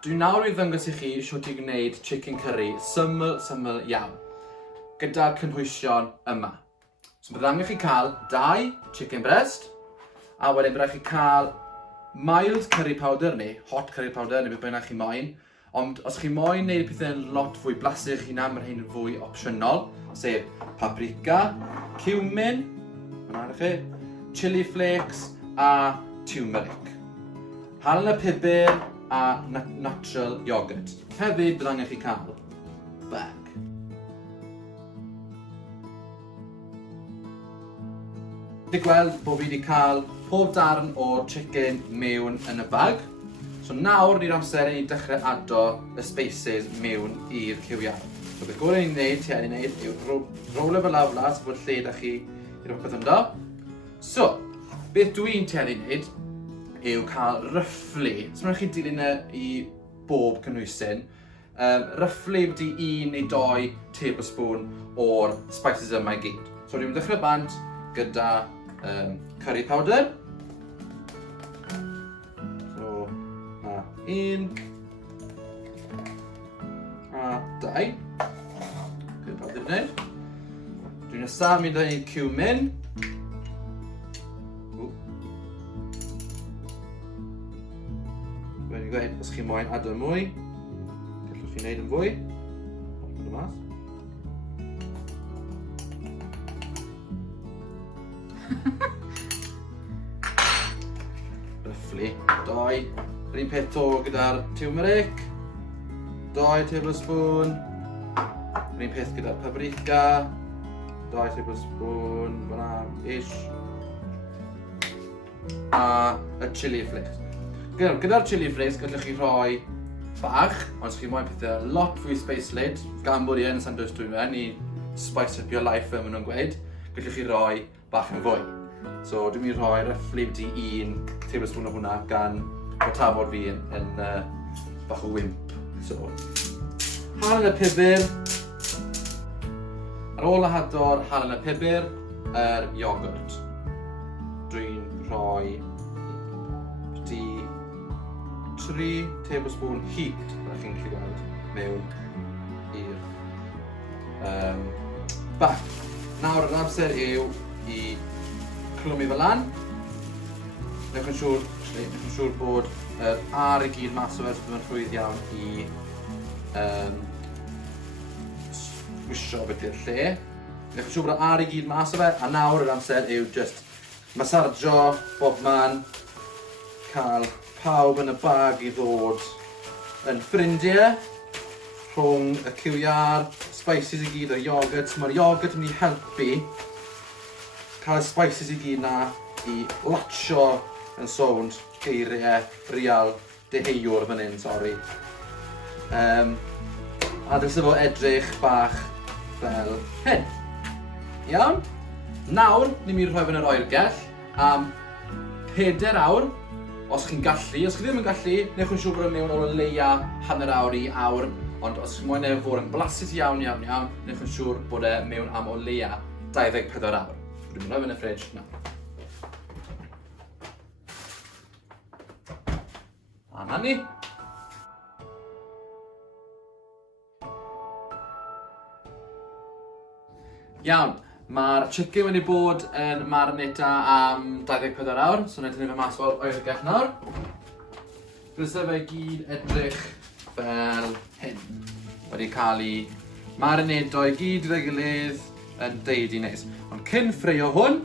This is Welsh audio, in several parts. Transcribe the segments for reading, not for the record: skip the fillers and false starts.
Dwi'n nawr i ddangos i chi siwt i gwneud chicken curry syml iawn, gyda'r cynhwysion yma. So bydd angen chi cael 2 chicken breast, a wedyn bydd chi cael mild curry powder neu hot curry powder neu beth bynnag chi moyn. Ond os chi moyn neud pethau'n lot fwy blasus chi na, mae'r hyn yn fwy opsiynol, sef paprika, cumin, chili flakes a turmeric. Halen y pibr a natural yoghurt. Hefyd bydd angen chi cael bag. Dwi'n gweld bod fi wedi cael pob darn o'r chicken mewn yn y bag. So nawr ni'r amser i ni dechrau ado y spices mewn i'r cywiar. So beth gorau ni'n neud, ti ni'n neud, yw rowlo fel lawla, so bod lle da chi i rhywbeth ynddo. So, beth dwi'n ti ni'n neud, yw cael ryfflu. So mae'n chi dilyn i bob cynhwysyn. Ryfflu wedi 1 neu 2 tablespoon o'r spices yma i gyd. So dwi'n dechrau bant gyda curry powder. So, 1 a 2. Curry powder wneud. Dwi'n nesaf mynd â cumin. Dwi'n gweud, os chi moyn ado mwy, gallwch chi wneud yn fwy. Bod y mas. Ryfflu. 2. Yr un peth to gyda'r turmeric. 2 tablespoon. Yr un peth gyda'r paprika. 2 tablespoon, fyna ish. A y chili flakes. Gyda'r chili flakes gallwch chi rhoi bach, ond os chi moyn pethau lot fwy spicelyd, gan bod i yn Santes Dwynwen i spice up your life fel maen nhw'n gweud, gallwch chi rhoi bach yn fwy. So dwi'n mynd i rhoi ryfflu wedi 1 tablespoon o hwnna gan o tafod fi yn bach o wimp. So, halen y pibr. Ar ôl y hador halen y pibr, yr yoghurt. Dwi'n rhoi 3 tablespoon heaped, byddwch chi'n gallu gweld, mewn i'r bag. Nawr, yr amser yw i clwmu fel lan. Newch yn siŵr bod yr ar i gyd mas o fe, so bydd yn rhwydd iawn i swisho beth i'r lle. Newch yn siŵr bod yr ar i gyd mas o fe, a nawr yr amser yw just masarjo bob man, cael pawb yn y bag i ddod yn ffrindiau rhwng y cywiar, spices i gyd, yr yoghurt. Mae'r yoghurt yn mynd i helpu cael y spices i gyd na i latsio yn sownd geiriau real deheuwr fan hyn, sori. A dylse fo edrych bach fel hyn. Iawn? Nawr, ni'n mynd i rhoi fe'n yr oergell am 4 awr. Os chi'n gallu, os chi ddim yn gallu, newch yn siŵr bod yn mewn o leia hanner awr i awr, ond os chi'n moyn efo fod yn blasus iawn, newch yn siŵr bod e mewn am o leia 24 awr. Dwi'n mynd rhoi fe'n y ffridge nawr. A na ni. Iawn. Mae'r chicken wedi bod yn marinata am 24 awr, so wnaeth ni fe mas o'r oergell nawr. Dylse fe gyd edrych fel hyn. Wedi cael ei marinado i gyd gyda'i gilydd yn deud i neis. Ond cyn ffreio hwn,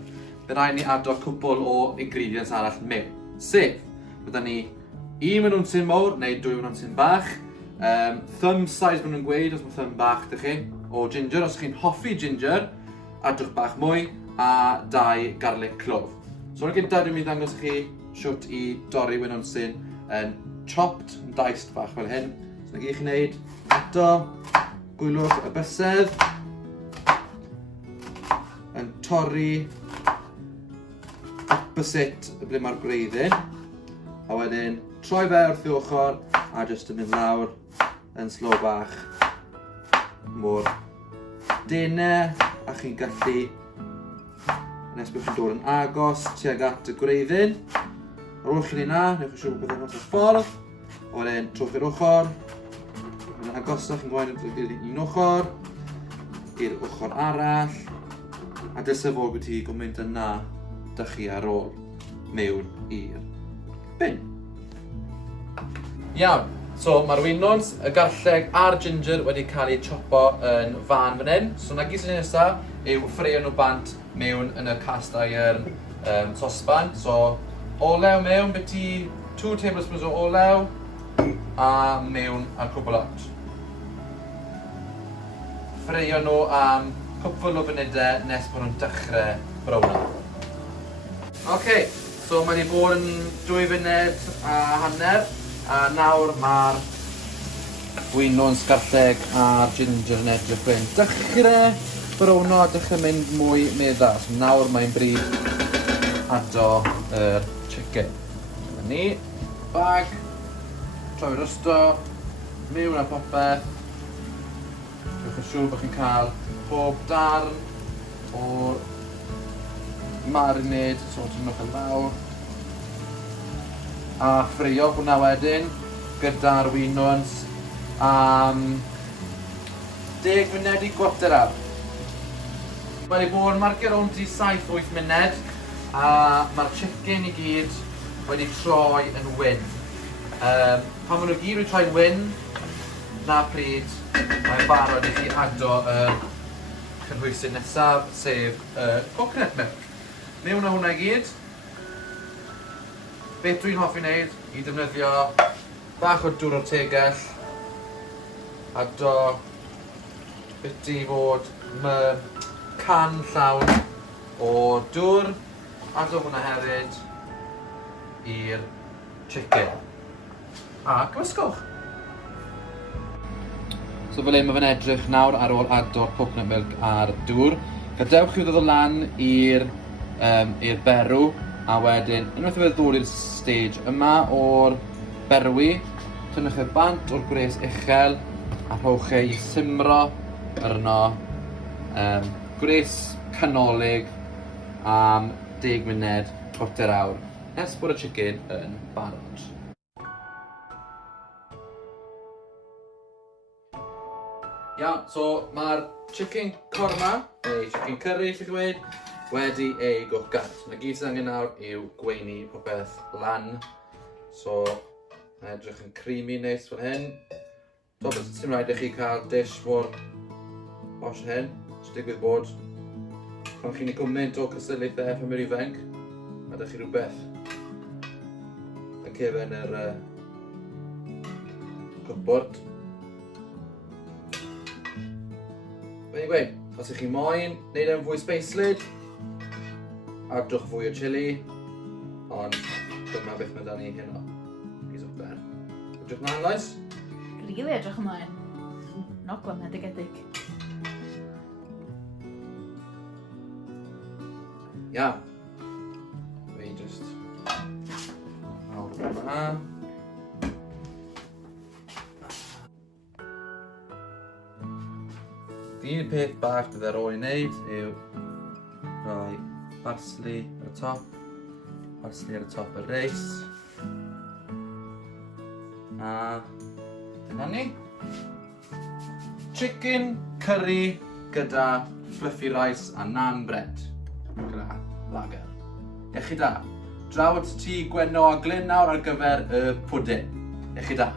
bydd rhaid ni ado cwbl o ingredients arall mewn. Sef, bydda ni 1 manwntin mawr neu 2 manwntin bach. Thumb size maen nhw'n gweud os mae thumb bach dych chi. O ginger, os chi'n hoffi ginger, adrwch bach mwy, a 2 garlic clove. So yn gyntaf dwi'n mynd i ddangos i chi siwt i dorri wynonsyn yn chopped, yn diced bach fel hyn. So na gyd chi'n neud, eto, gwylwch y bysedd, yn torri opposite ble mae'r gwreiddyn, a wedyn troi fe wrth i ochr, a jyst yn mynd lawr yn slow bach mor denau, a chi'n gallu, nes bydd chi'n dod yn agos tuag at y gwreiddyn. Ar ôl chi'n ei na, newch yn siŵr bod byddai'n os y ffordd, Wedyn, trwch i'r ochr. Wedyn agosach yn gwaed i'r un ochr. I'r ochr arall. A dysefol bod ti gymaint yna dych chi ar ôl mewn i'r bin. Iawn, so mae'r winons, y garlleg a'r ginger wedi cael eu chopo yn fan fan hyn. So na gyd sy'n nesaf yw ffreio nhw bant mewn yn y cast iron sosban. So olew mewn, byti 2 tablespoons o olew a mewn a cwbl lot. Ffreio nhw am cwpl o funudau nes bod nhw'n dechrau brawno. Okay, so mae wedi bod yn 2 funed a hanner a nawr mae'r winons, garlleg a'r ginger yn edrych yn dechrau brawno a dechrau mynd mwy meddal. So nawr mae'n bryd ado yr chicken. Dyma ni, bag, troi'r rysto, mewn a popeth. Rwy'ch yn siŵr bod chi'n cael pob darn o'r marinade, so tynwch yn lawr. A ffreio hwnna wedyn gyda'r winons am 10 munud i gwarter awr. Mae wedi bod yn marcio rownd i 7-8 munud a mae'r chicken i gyd wedi troi yn wyn. Pan maen nhw gyd wedi troi yn wyn, na pryd mae'n barod i chi ado cynhwysydd nesaf, sef coconut milk. Mewn o hwnna i gyd. Beth dwi'n hoffi wneud i defnyddio bach o dŵr o'r tegell. Ado beth i fod can llawn o dŵr. Ado hwnna hefyd i'r chicken. A gymysgwch! So fel ein mae fe'n edrych nawr ar ôl ado'r coconut milk a'r dŵr. Gadewch chi ddod o lan i'r berw a wedyn unwaith i fe ddod i'r stage yma o'r berwi, tynnwch y bant o'r gwres uchel a rhowch e i simro arno gwres canolig am 10 munud, chwarter awr nes bod y chicken yn barod. Iawn, so mae'r chicken korma, neu chicken curry, lle dweud, wedi ei gwrgat. Mae gyd sydd angen nawr yw gweini popeth lan. So, mae'n edrych yn creamy neis fel hyn. So, sy'n rhaid i chi cael dish mor posh hyn. Jyst digwydd bod, pan chi'n ei gwmynt o cystadlaethau efo yr ifanc, mae ydych chi rhywbeth yn cefn yr cwpwrt. Fe'n gweud, os ych chi moyn, neud e'n fwy speislyd, adwch fwy o chili, ond dyma beth mae da ni heno. Piece of bear. Edrych mlaen, Lois? Rili edrych ymlaen. Nogla medigedig. Iawn. Fi just awr yma. Un peth bach bydd ar ôl i wneud yw rhoi parsley ar y top, parsley ar y top y reis. A dyna ni. Chicken curry gyda fluffy rice a naan bread gyda lager. Iechyd da. Draw at y tŷ Gwenno a Glyn nawr ar gyfer y pwdin. Iechyd da.